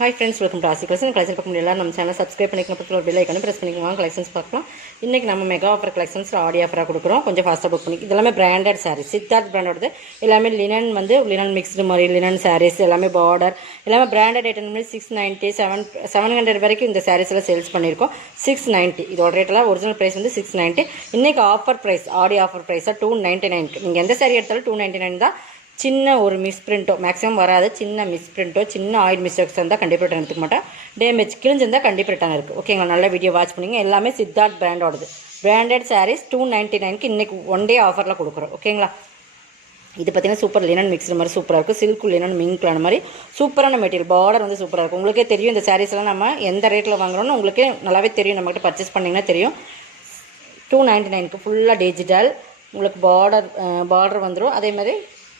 Hi friends, welcome to ஆசி collection. பார்க்க முடியல நம்ம சேனல் சப்ஸ்கிரைப் பண்ணிக்கலாம், பக்கத்தில் ஒரு பெல் ஐக்கான ப்ரெஸ் பண்ணிக்கலாம். கலெக்ஷன்ஸ் பார்க்கலாம். இன்றைக்கி நம்ம மெகா ஆஃபர் கலெக்ஷன்ஸ் ஆடி ஆஃபராக கொடுக்குறோம். கொஞ்சம் ஃபாஸ்ட்டாக புக் பண்ணி. இதெல்லாமே பிராண்டட் சாரீஸ், சித்தார்த் பிராண்டோடது. எல்லாமே லினன் லினன் மிக்ஸ்டு மாதிரி லினன் சாரீஸ், எல்லாமே பார்டர் எல்லாமே பிராண்டட் ஐட்டம். 690 700 வரைக்கும் இந்த சாரீஸ் எல்லாம் சேல்ஸ் பண்ணியிருக்கோம். 690 இதோட ரேட்டெல்லாம் ஒரிஜினல் ப்ரைஸ் 690. இன்றைக்கி ஆஃபர் ப்ரைஸ், ஆடி ஆஃபர் ப்ரைஸாக 299. நீங்கள் எந்த சாரீ எடுத்தாலும் 299 தான். சின்ன ஒரு மிஸ்பிரிண்ட்டோ மேக்ஸிமம் வராது. சின்ன மிஸ்பிரிண்ட்டோ சின்ன ஆயில் மிஸ்டேக்ஸ் இருந்தால் கண்டிப்பாக ரிட்டர்ன் எடுத்துக்க மாட்டேன். டேமேஜ் கிழிஞ்சிருந்தால் கண்டிப்பாக ரிட்டர்ன் இருக்குது. ஓகேங்களா, நல்ல வீடியோ வாட்ச் பண்ணிங்க. எல்லாமே சித்தார்த் பிராண்டோடது பிராண்டட் சாரீஸ் 299க்கு இன்றைக்கி ஒன் டே ஆஃபரில் கொடுக்குறோம். ஓகேங்களா, இது பார்த்திங்கன்னா சூப்பர் லினன் மிக்ஸ்டு மாதிரி சூப்பராக இருக்கும். சில்க் லினன் மிங்க்லான மாதிரி சூப்பரான மெட்டீரியல். பார்டர் சூப்பராக இருக்கும். உங்களுக்கே தெரியும் இந்த சாரீஸ்லாம் நம்ம எந்த ரேட்டில் வாங்குறோன்னு உங்களுக்கே நல்லாவே தெரியும். நம்மகிட்ட பர்ச்சேஸ் பண்ணிங்கன்னா தெரியும். 299க்கு ஃபுல்லாக டிஜிட்டல். உங்களுக்கு பார்டர் வந்துடும். அதே மாதிரி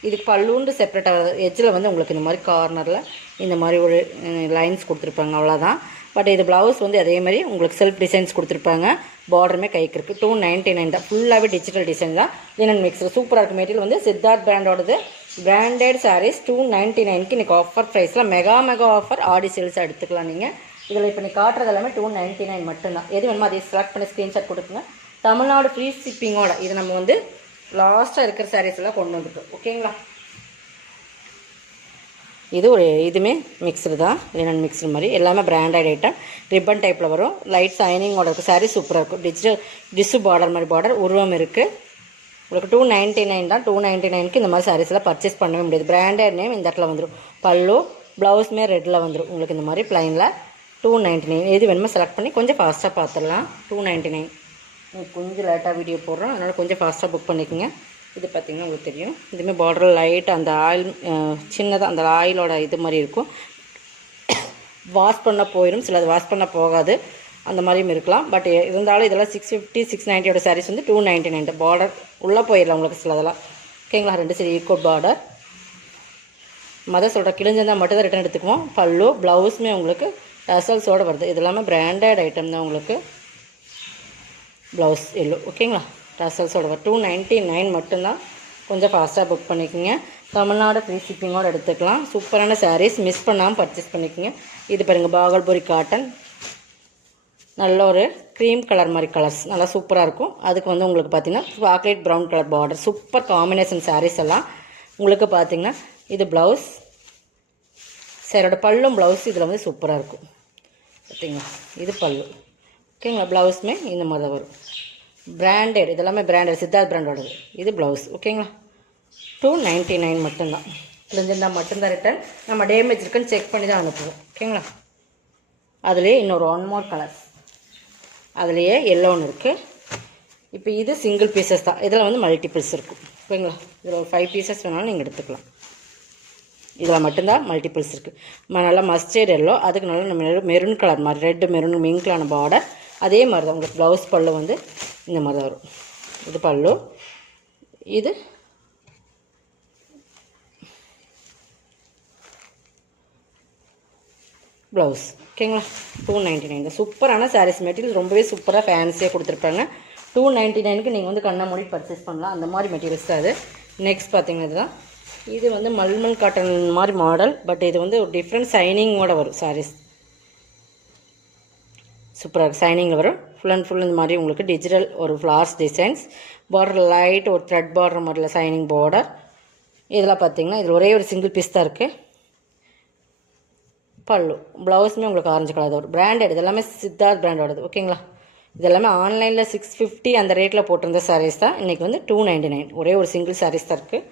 இதுக்கு பல்லுண்டு செப்பரேட்டாக எஜ்ஜில் உங்களுக்கு இந்த மாதிரி கார்னரில் இந்த மாதிரி ஒரு லைன்ஸ் கொடுத்துருப்பாங்க, அவ்வளோதான். பட் இது ப்ளவுஸ் அதே மாதிரி உங்களுக்கு செல்ஃப் டிசைன்ஸ் கொடுத்துருப்பாங்க. பார்டருமே கைக்கு இருக்குது. 299 தான். ஃபுல்லாகவே டிஜிட்டல் டிசைன் தான். லினன் மிக்ஸில் சூப்பராக இருக்குது. மெட்டீரியல் சித்தார்த் பிராண்டோடது பிராண்டட் சாரீஸ் 299க்கு இன்றைக்கி ஆஃபர் ப்ரைஸில் மெகா ஆஃபர் ஆடி சேல்ஸாக எடுத்துக்கலாம். நீங்கள் இதில் இப்போ நீ காட்டுறது எல்லாமே 299 மட்டும்தான். எது வேணுமோ அதை செலக்ட் பண்ணி ஸ்க்ரீன்ஷாட் கொடுக்குங்க. தமிழ்நாடு ஃப்ரீ ஷிப்பிங்கோட இது நம்ம லாஸ்ட்டாக இருக்கிற சாரீஸ் எல்லாம் கொண்டு வந்துட்டோம். ஓகேங்களா, இதுவுமே மிக்ஸ்டு தான். லினன் மிக்ஸ்டு மாதிரி எல்லாமே பிராண்டட் ஐட்டம். ரிப்பன் டைப்பில் வரும். லைட் சைனிங்கோட இருக்குது. சாரீ சூப்பராக இருக்கும். டிஷ்ஷு பார்டர் மாதிரி பார்டர் உருவம் இருக்குது. உங்களுக்கு 299 தான். 299க்கு இந்த மாதிரி சாரீஸ் எல்லாம் பர்ச்சேஸ் பண்ணவே முடியாது. பிராண்டட் நேம் இந்த இடத்துல வந்துடும். பல்லு ப்ளவுஸுமே ரெட்டில் வந்துடும். உங்களுக்கு இந்த மாதிரி ப்ளைனில் 299. எது வேணுமோ செலக்ட் பண்ணி கொஞ்சம் ஃபாஸ்ட்டாக பார்த்துடலாம். 299 கொஞ்சம் லேட்டாக வீடியோ போடுறோம், அதனால் கொஞ்சம் ஃபாஸ்ட்டாக புக் பண்ணிக்கோங்க. இது பார்த்திங்கன்னா உங்களுக்கு தெரியும். இதுமாதிரி பார்டர் லைட் அந்த ஆயில் சின்னதாக அந்த ஆயிலோட இது மாதிரி இருக்கும். வாஷ் பண்ண போயிடும், சிலது வாஷ் பண்ண போகாது, அந்த மாதிரியும் இருக்கலாம். பட் இருந்தாலும் இதெல்லாம் 650 690 சாரீஸ் 299. பார்டர் உள்ளே போயிடலாம் உங்களுக்கு சிலதெல்லாம். ஓகேங்களா, 2 சரி ஈக்குவல் பார்டர். சொல்கிற கிழிஞ்சிருந்தால் மட்டும் தான் ரிட்டர்ன் எடுத்துக்குவோம். பல்லு ப்ளவுஸுமே உங்களுக்கு டசல்ஸோடு வருது. இது எல்லாமே பிராண்டட் ஐட்டம் தான். உங்களுக்கு ப்ளவுஸ் எல்லோ. ஓகேங்களா, டசல்ஸோட 299 மட்டும்தான். கொஞ்சம் ஃபாஸ்ட்டாக புக் பண்ணிக்கோங்க. தமிழ்நாடு ஃப்ரீ ஷிப்பிங்கோடு எடுத்துக்கலாம். சூப்பரான சாரீஸ், மிஸ் பண்ணாமல் பர்ச்சேஸ் பண்ணிக்கோங்க. இது பாருங்கள், பாகல்புரி காட்டன். நல்ல ஒரு க்ரீம் கலர் மாதிரி கலர்ஸ் நல்லா சூப்பராக இருக்கும். அதுக்கு உங்களுக்கு பார்த்திங்கன்னா chocolate brown colour border. Super combination saris எல்லாம் உங்களுக்கு பார்த்திங்கன்னா. இது ப்ளவுஸ் சாரோட பல்லும் ப்ளவுஸ் இதில் சூப்பராக இருக்கும். பார்த்திங்களா, இது பல்லு. ஓகேங்களா, ப்ளவுஸுமே இந்த மாதிரி தான் வரும். பிராண்டட் இதெல்லாமே பிராண்டட் சித்தார்த் பிராண்டோடது. இது ப்ளவுஸ். ஓகேங்களா, 299 மட்டும்தான். கிழிஞ்சிருந்தால் மட்டும்தான் ரிட்டன். நம்ம டேமேஜ் இருக்குன்னு செக் பண்ணி தான் அனுப்புவோம். ஓகேங்களா, அதுலேயே இன்னொரு 1 more கலர்ஸ். அதுலேயே எல்லோ ஒன்று இருக்குது. இப்போ இது சிங்கிள் பீசஸ் தான். இதில் மல்டிபிள்ஸ் இருக்கும். ஓகேங்களா, இதில் ஒரு 5 பீசஸ் வேணாலும் நீங்கள் எடுத்துக்கலாம். இதில் மட்டும்தான் மல்டிபிள்ஸ் இருக்குது. நல்லா மஸ்டர்ட் எல்லோ, அதுக்கு நல்லா நம்ம மெரூன் கலர் மாதிரி ரெட்டு மெரூன் மிங்க்லான பார்டர். அதே மாதிரி தான் உங்களுக்கு ப்ளவுஸ் பல்லு இந்த மாதிரி தான் வரும். இது பல்லு, இது ப்ளவுஸ். ஓகேங்களா, 299 தான். சூப்பரான சாரீஸ். மெட்டீரியல் ரொம்பவே சூப்பராக ஃபேன்சியாக கொடுத்துருப்பாங்க. 299க்கு நீங்கள் கண்ணை மூடி பர்ச்சேஸ் பண்ணலாம். அந்த மாதிரி மெட்டீரியல்ஸ் தான் அது. நெக்ஸ்ட் பார்த்தீங்கன்னா இதுதான். இது மல்மல் காட்டன் மாதிரி மாடல். பட் இது ஒரு டிஃப்ரெண்ட் சைனிங்கோடு வரும் சாரீஸ். சூப்பராக இருக்குது. சைனிங்கில் வரும். ஃபுல் அண்ட் ஃபுல் இந்த மாதிரி உங்களுக்கு டிஜிட்டல் ஒரு ஃப்ளார்ஸ் டிசைன்ஸ். பார்டர் லைட் ஒரு த்ரெட் பார்டர் மாதிரில சைனிங் பார்டர். இதெல்லாம் பார்த்திங்கன்னா இதில் ஒரே ஒரு சிங்கிள் பீஸ் தான் இருக்குது. பல்லு ப்ளவுஸுமே உங்களுக்கு ஆரஞ்சு கலர் வரும். பிராண்டட் இதெல்லாமே சித்தார்த் பிராண்டோடது. ஓகேங்களா, இதெல்லாமே ஆன்லைனில் 650 அந்த ரேட்டில் போட்டிருந்த சாரீஸ் தான். இன்றைக்கி 299. ஒரே ஒரு சிங்கிள் சாரீஸ் தான் இருக்குது.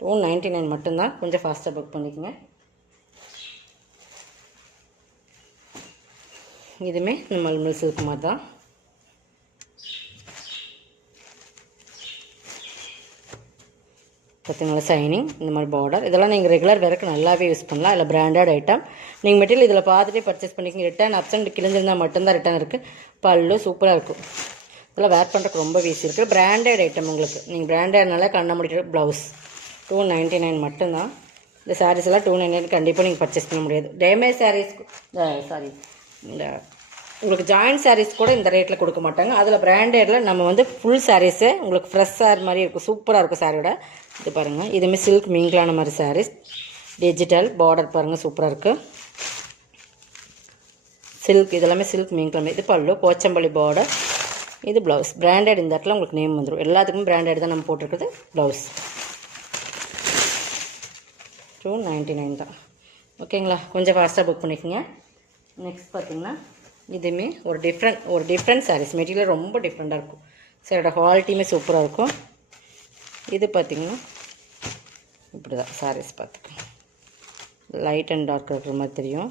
299 மட்டும்தான். கொஞ்சம் ஃபாஸ்ட்டாக புக் பண்ணிக்கோங்க. இதுவுமே இந்த மல்மல் சில்க் மாதிரி தான். பார்த்தீங்களா, சைனிங் இந்த மாதிரி பார்டர். இதெல்லாம் நீங்கள் ரெகுலர் வேறுக்கு நல்லாவே யூஸ் பண்ணலாம். இல்லை பிராண்டட் ஐட்டம். நீங்கள் மெட்டீரியல் இதில் பார்த்துட்டே பர்ச்சேஸ் பண்ணிக்கிங்க. ரிட்டன் அப்சண்ட் கிழிஞ்சிருந்தால் மட்டும்தான் ரிட்டன் இருக்குது. பல்லு சூப்பராக இருக்கும். இதெல்லாம் வேர் பண்ணுறதுக்கு ரொம்ப ஈஸி இருக்குது. பிராண்டட் ஐட்டம் உங்களுக்கு. நீங்கள் பிராண்டட்னால கண்ண முடிக்கிற ப்ளவுஸ் 299 மட்டும்தான். இந்த சாரீஸ் எல்லாம் 299 கண்டிப்பாக நீங்கள் பர்ச்சேஸ் பண்ண முடியாது. டேமேஜ் சாரீஸ் இந்த உங்களுக்கு ஜாயின்ட் சாரீஸ் கூட இந்த ரேட்டில் கொடுக்க மாட்டாங்க. அதில் பிராண்டடில் நம்ம ஃபுல் சாரீஸு உங்களுக்கு ஃப்ரெஷ் சாரி மாதிரி இருக்கும். சூப்பராக இருக்கும் சாரியோட. இது பாருங்கள், இதுவுமே சில்க் மிங்க்லான மாதிரி சாரீஸ். டிஜிட்டல் பார்டர் பாருங்கள், சூப்பராக இருக்குது. சில்க், இதெல்லாமே சில்க் மீன் கிழமை. இது பல்லு, போச்சம்பள்ளி பார்டர். இது ப்ளவுஸ். பிராண்டட் இந்த இடத்துல உங்களுக்கு நேம் வந்துடும். எல்லாத்துக்கும் பிராண்டட் தான் நம்ம போட்டிருக்குது. ப்ளவுஸ் 299 தான். ஓகேங்களா, கொஞ்சம் ஃபாஸ்ட்டாக புக் பண்ணிக்கோங்க. நெக்ஸ்ட் பார்த்திங்கன்னா இதுவுமே ஒரு டிஃப்ரெண்ட் சாரீஸ். மெட்டீரியல் ரொம்ப டிஃப்ரெண்ட்டாக இருக்கும். சாரோட குவாலிட்டியுமே சூப்பராக இருக்கும். இது பார்த்திங்கன்னா இப்படி தான் சாரீஸ் பார்த்துக்கோங்க. லைட் அண்ட் டார்க் இருக்கிற மாதிரி தெரியும்.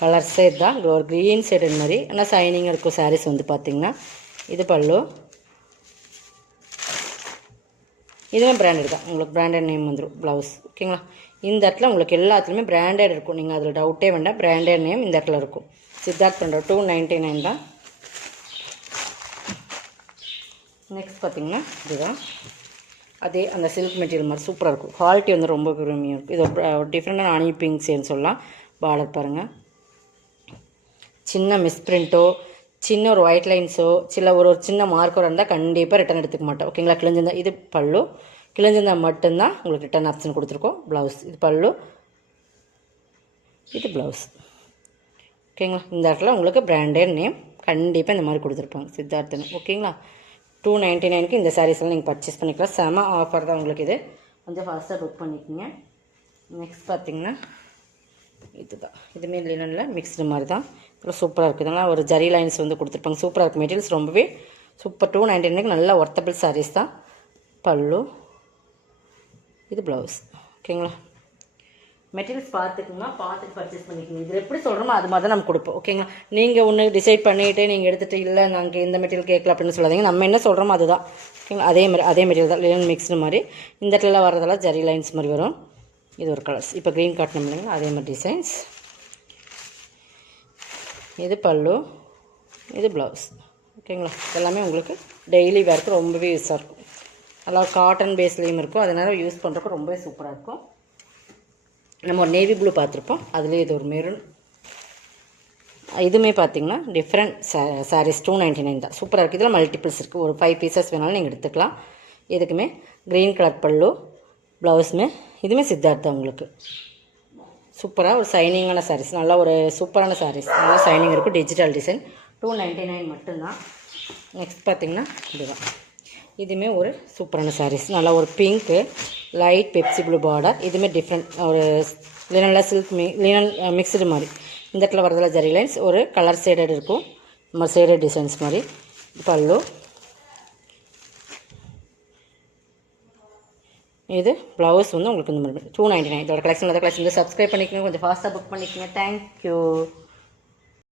கலர் ஷேட் தான், ஒரு க்ரீன் ஷேடு மாதிரி, ஆனால் ஷைனிங்காக இருக்கும் சாரீஸ் வந்து பார்த்திங்கன்னா. இது பல்லு. இதுவும் பிராண்டட் தான், உங்களுக்கு பிராண்டட் நேம் வந்துடும். ப்ளவுஸ். ஓகேங்களா, இந்த இடத்துல உங்களுக்கு எல்லாத்துலேயுமே பிராண்டட் இருக்கும். நீங்கள் அதில் டவுட்டே வேண்டாம், பிராண்டட் நேம் இந்த இடத்துல இருக்கும். சித்தார்த் பிராண்டட் 299 தான். நெக்ஸ்ட் பார்த்திங்கன்னா இதுதான், அதே அந்த சில்க் மெட்டீரியல் மாதிரி சூப்பராக இருக்கும். குவாலிட்டி வந்து ரொம்ப பெருமையாக இருக்கும். இது ஒரு டிஃப்ரெண்ட்டான ஆனி பிங்க் சேன்னு சொல்லலாம். பார்டர் பாருங்கள், சின்ன மிஸ்பிரிண்ட்டோ சின்ன ஒரு ஒயிட் லைன்ஸோ ஒரு சின்ன மார்க்கோ இருந்தால் கண்டிப்பாக ரிட்டன் எடுத்துக்க மாட்டோம். ஓகேங்களா, கிழிஞ்சிருந்தா இது பல்லு. கிழிஞ்சிருந்தால் மட்டும்தான் உங்களுக்கு ரிட்டன் ஆப்ஷன் கொடுத்துருக்கோம். ப்ளவுஸ். இது பல்லு, இது ப்ளவுஸ். ஓகேங்களா, இந்த இடத்துல உங்களுக்கு பிராண்டட் நேம் கண்டிப்பாக இந்த மாதிரி கொடுத்துருப்பாங்க, சித்தார்த்தன். ஓகேங்களா, 299க்கு இந்த சாரீஸ்லாம் நீங்கள் பர்ச்சேஸ் பண்ணிக்கலாம். செம ஆஃபர் தான் உங்களுக்கு. இது கொஞ்சம் ஃபாஸ்ட்டாக புக் பண்ணிக்கோங்க. நெக்ஸ்ட் பார்த்திங்கன்னா இதுதான், இதுமாரி லினனில் மிக்ஸ்டு மாதிரி தான். இதில் சூப்பராக இருக்குது. இதெல்லாம் ஒரு ஜரி லைன்ஸ் வந்து கொடுத்துருப்பாங்க. சூப்பராக இருக்குது. மெட்டீரியல்ஸ் ரொம்பவே சூப்பர். 299க்கு நல்ல ஒர்த்தபிள் சாரீஸ் தான். பல்லு, இது ப்ளவுஸ். ஓகேங்களா, மெட்டீரியல்ஸ் பார்த்துக்குங்க, பார்த்துட்டு பர்ச்சேஸ் பண்ணிக்கோங்க. இதில் எப்படி சொல்கிறோமோ அது மாதிரி தான் நம்ம கொடுப்போம். ஓகேங்களா, நீங்கள் ஒன்று டிசைட் பண்ணிவிட்டு நீங்கள் எடுத்துகிட்டு இல்லை நாங்கள் இந்த மெட்டீரியல் கேட்கல அப்படின்னு சொல்லாதீங்க. நம்ம என்ன சொல்கிறோமோ அதுதான். ஓகேங்களா, அதே மெட்டீரியல் தான், லினன் மிக்ஸ்டு மாதிரி. இந்த இடத்துல வரதெல்லாம் ஜரி லைன்ஸ் மாதிரி வரும். இது ஒரு கலர்ஸ். இப்போ க்ரீன் காட்டணும் இல்லைங்களா, அதே மாதிரி டிசைன்ஸ். இது பல்லு, இது ப்ளவுஸ். ஓகேங்களா, எல்லாமே உங்களுக்கு டெய்லி வேர்க்கு ரொம்பவே யூஸாக இருக்கும். நல்லா காட்டன் பேஸ்லேயும் இருக்கும். அதனால் யூஸ் பண்ணுறதுக்கு ரொம்பவே சூப்பராக இருக்கும். நம்ம ஒரு நேவி ப்ளூ பார்த்துருப்போம், அதுலேயே இது ஒரு மெரூன். இதுவுமே பார்த்திங்கன்னா டிஃப்ரெண்ட் சாரீஸ். 299 தான். சூப்பராக இருக்குது. இதில் மல்டிபிள்ஸ் இருக்குது. ஒரு 5 பீசஸ் வேணாலும் நீங்கள் எடுத்துக்கலாம். இதுக்குமே க்ரீன் கலர் பல்லு, ப்ளவுஸுமே. இதுவுமே சித்தார்த்தம் உங்களுக்கு சூப்பராக ஒரு ஷைனிங்கான சாரீஸ். நல்லா ஒரு சூப்பரான சாரீஸ். நல்லா ஷைனிங் இருக்கும். Digital design. 299 மட்டும்தான். நெக்ஸ்ட் பார்த்திங்கன்னா இதுதான். இதுவுமே ஒரு சூப்பரான சாரீஸ். நல்லா ஒரு pink, light Pepsi blue border. இதுவுமே டிஃப்ரெண்ட் ஒரு லினனில் சில்க் லினன் மிக்ஸ்டு மாதிரி. இந்த இடத்துல வரதில் ஜரி லைன்ஸ் ஒரு கலர் ஷேடட் இருக்கும். நம்ம ஷேடட் டிசைன்ஸ் மாதிரி. பல்லு, இது ப்ளவுஸ் வந்து உங்களுக்கு இந்த மாதிரி 299. இதோட கலெக்ஷன் வந்து சப்ஸ்கிரைப் பண்ணிக்கோங்க. கொஞ்சம் ஃபாஸ்ட்டாக புக் பண்ணிக்கோங்க. தேங்க்யூ.